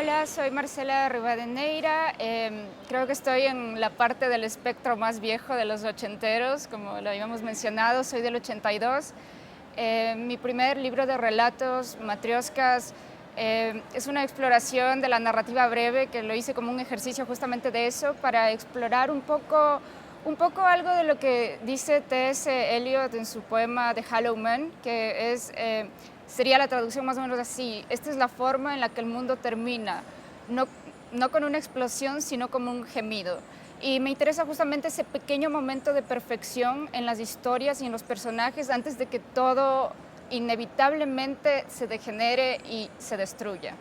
Hola, soy Marcela Rivadeneira. Creo que estoy en la parte del espectro más viejo de los ochenteros, como lo habíamos mencionado, soy del 82. Mi primer libro de relatos, Matrioscas, es una exploración de la narrativa breve, que lo hice como un ejercicio justamente de eso, para explorar un poco algo de lo que dice T.S. Eliot en su poema The Hollow Man, que sería la traducción más o menos así: esta es la forma en la que el mundo termina, no con una explosión, sino como un gemido. Y me interesa justamente ese pequeño momento de perfección en las historias y en los personajes antes de que todo inevitablemente se degenere y se destruya.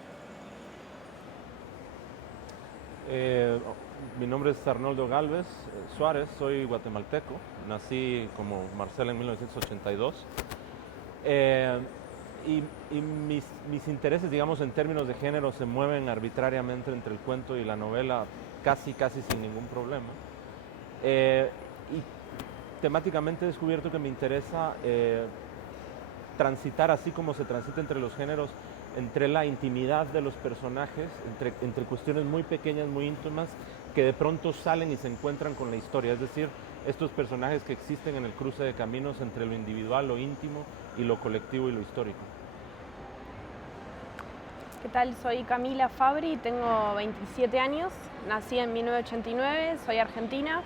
Mi nombre es Arnoldo Galvez Suárez, soy guatemalteco, nací como Marcela en 1982. Y mis intereses, digamos, en términos de género se mueven arbitrariamente entre el cuento y la novela, casi sin ningún problema. Y temáticamente he descubierto que me interesa transitar, así como se transita entre los géneros, entre la intimidad de los personajes, entre cuestiones muy pequeñas, muy íntimas, que de pronto salen y se encuentran con la historia. Es decir, estos personajes que existen en el cruce de caminos entre lo individual, lo íntimo, y lo colectivo y lo histórico. ¿Qué tal? Soy Camila Fabri, tengo 27 años, nací en 1989, soy argentina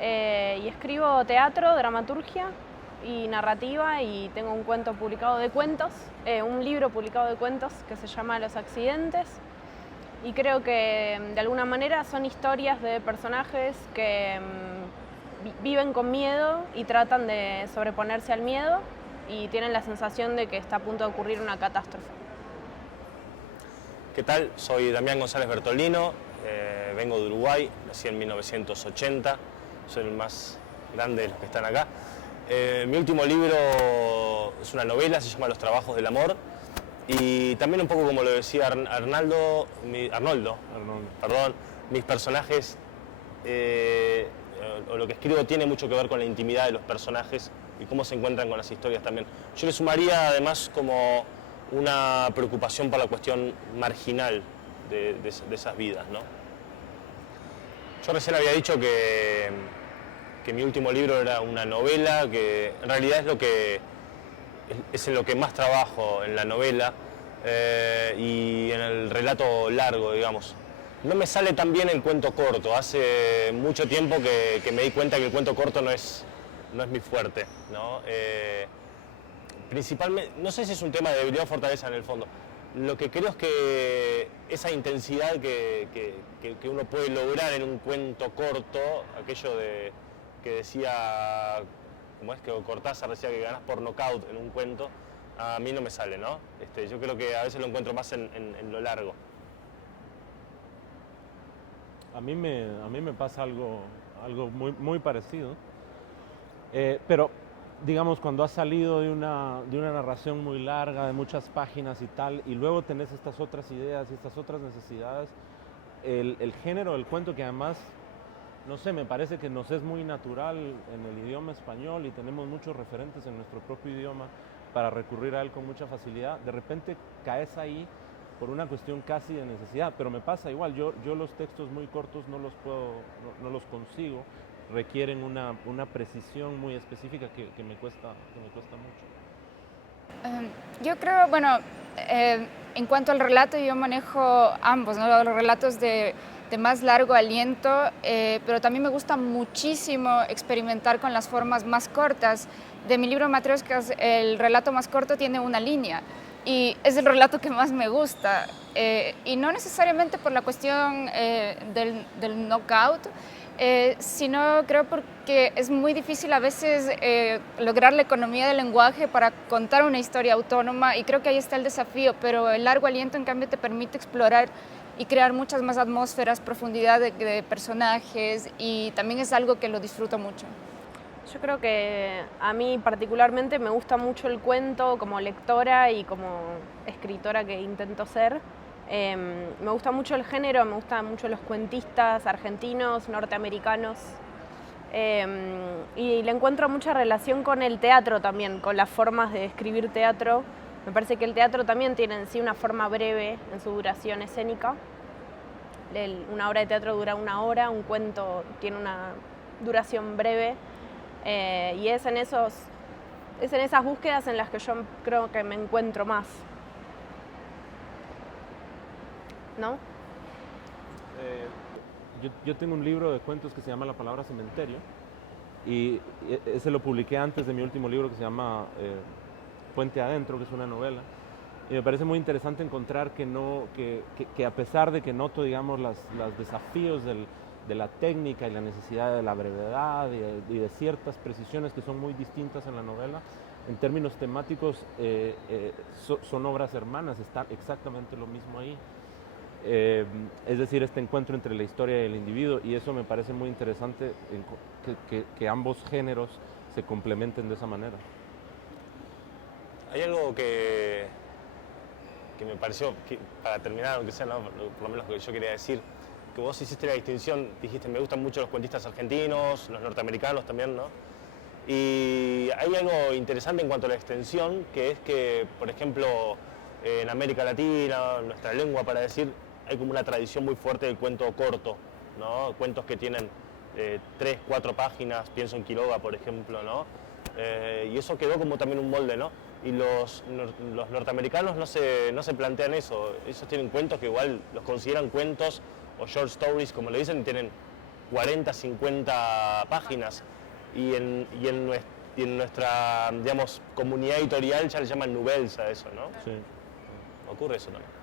y escribo teatro, dramaturgia y narrativa, y tengo un cuento publicado de cuentos, un libro publicado de cuentos que se llama Los Accidentes, y creo que de alguna manera son historias de personajes que viven con miedo y tratan de sobreponerse al miedo y tienen la sensación de que está a punto de ocurrir una catástrofe. ¿Qué tal? Soy Damián González Bertolino, vengo de Uruguay, nací en 1980, soy el más grande de los que están acá. Mi último libro es una novela, se llama Los Trabajos del Amor, y también un poco como lo decía Arnoldo, mis personajes, o lo que escribo tiene mucho que ver con la intimidad de los personajes y cómo se encuentran con las historias también. Yo le sumaría además como una preocupación por la cuestión marginal de esas vidas, ¿no? Yo recién había dicho que mi último libro era una novela, que en realidad es en lo que más trabajo en la novela y en el relato largo, digamos. No me sale tan bien el cuento corto. Hace mucho tiempo que me di cuenta que el cuento corto no es mi fuerte, ¿no? Principalmente, no sé si es un tema de debilidad o fortaleza en el fondo. Lo que creo es que esa intensidad que uno puede lograr en un cuento corto, aquello que decía, como es que Cortázar decía que ganás por nocaut en un cuento, a mí no me sale, ¿no? Yo creo que a veces lo encuentro más en lo largo. A mí me pasa algo muy parecido, pero digamos, cuando has salido de una narración muy larga, de muchas páginas y tal, y luego tenés estas otras ideas y estas otras necesidades, el género del cuento, que además, no sé, me parece que nos es muy natural en el idioma español y tenemos muchos referentes en nuestro propio idioma para recurrir a él con mucha facilidad, de repente caes ahí por una cuestión casi de necesidad, pero me pasa igual. Yo los textos muy cortos no los consigo, requieren una precisión muy específica que me cuesta mucho. Yo creo, bueno, en cuanto al relato, yo manejo ambos, ¿no? Los relatos de más largo aliento, pero también me gusta muchísimo experimentar con las formas más cortas. De mi libro Matrioscas, el relato más corto tiene una línea, y es el relato que más me gusta, y no necesariamente por la cuestión del knockout, sino creo porque es muy difícil a veces lograr la economía del lenguaje para contar una historia autónoma, y creo que ahí está el desafío, pero el largo aliento en cambio te permite explorar y crear muchas más atmósferas, profundidad de personajes, y también es algo que lo disfruto mucho. Yo creo que a mí particularmente me gusta mucho el cuento como lectora y como escritora que intento ser. Me gusta mucho el género, me gustan mucho los cuentistas argentinos, norteamericanos, y le encuentro mucha relación con el teatro también, con las formas de escribir teatro. Me parece que el teatro también tiene en sí una forma breve en su duración escénica. Una obra de teatro dura 1 hora, un cuento tiene una duración breve, y es en esas búsquedas en las que yo creo que me encuentro más. ¿No? Yo tengo un libro de cuentos que se llama La palabra cementerio, y ese lo publiqué antes de mi último libro que se llama Puente Adentro, que es una novela. Y me parece muy interesante encontrar que a pesar de que noto, digamos, los desafíos de la técnica y la necesidad de la brevedad y de ciertas precisiones que son muy distintas en la novela, en términos temáticos son obras hermanas, está exactamente lo mismo ahí. Es decir, este encuentro entre la historia y el individuo, y eso me parece muy interesante, que ambos géneros se complementen de esa manera. Hay algo que me pareció, para terminar, aunque sea, ¿no?, por lo menos lo que yo quería decir, que vos hiciste la distinción, dijiste, me gustan mucho los cuentistas argentinos, los norteamericanos también, ¿no? Y hay algo interesante en cuanto a la extensión, que es que, por ejemplo, en América Latina, nuestra lengua para decir, hay como una tradición muy fuerte del cuento corto, ¿no? Cuentos que tienen 3, 4 páginas, pienso en Quiroga, por ejemplo, ¿no? Y eso quedó como también un molde, ¿no? Y los norteamericanos no se plantean eso. Ellos tienen cuentos que igual los consideran cuentos o short stories, como le dicen, y tienen 40, 50 páginas. Y en nuestra, digamos, comunidad editorial ya le llaman nouvelles a eso, ¿no? Sí. Ocurre eso también.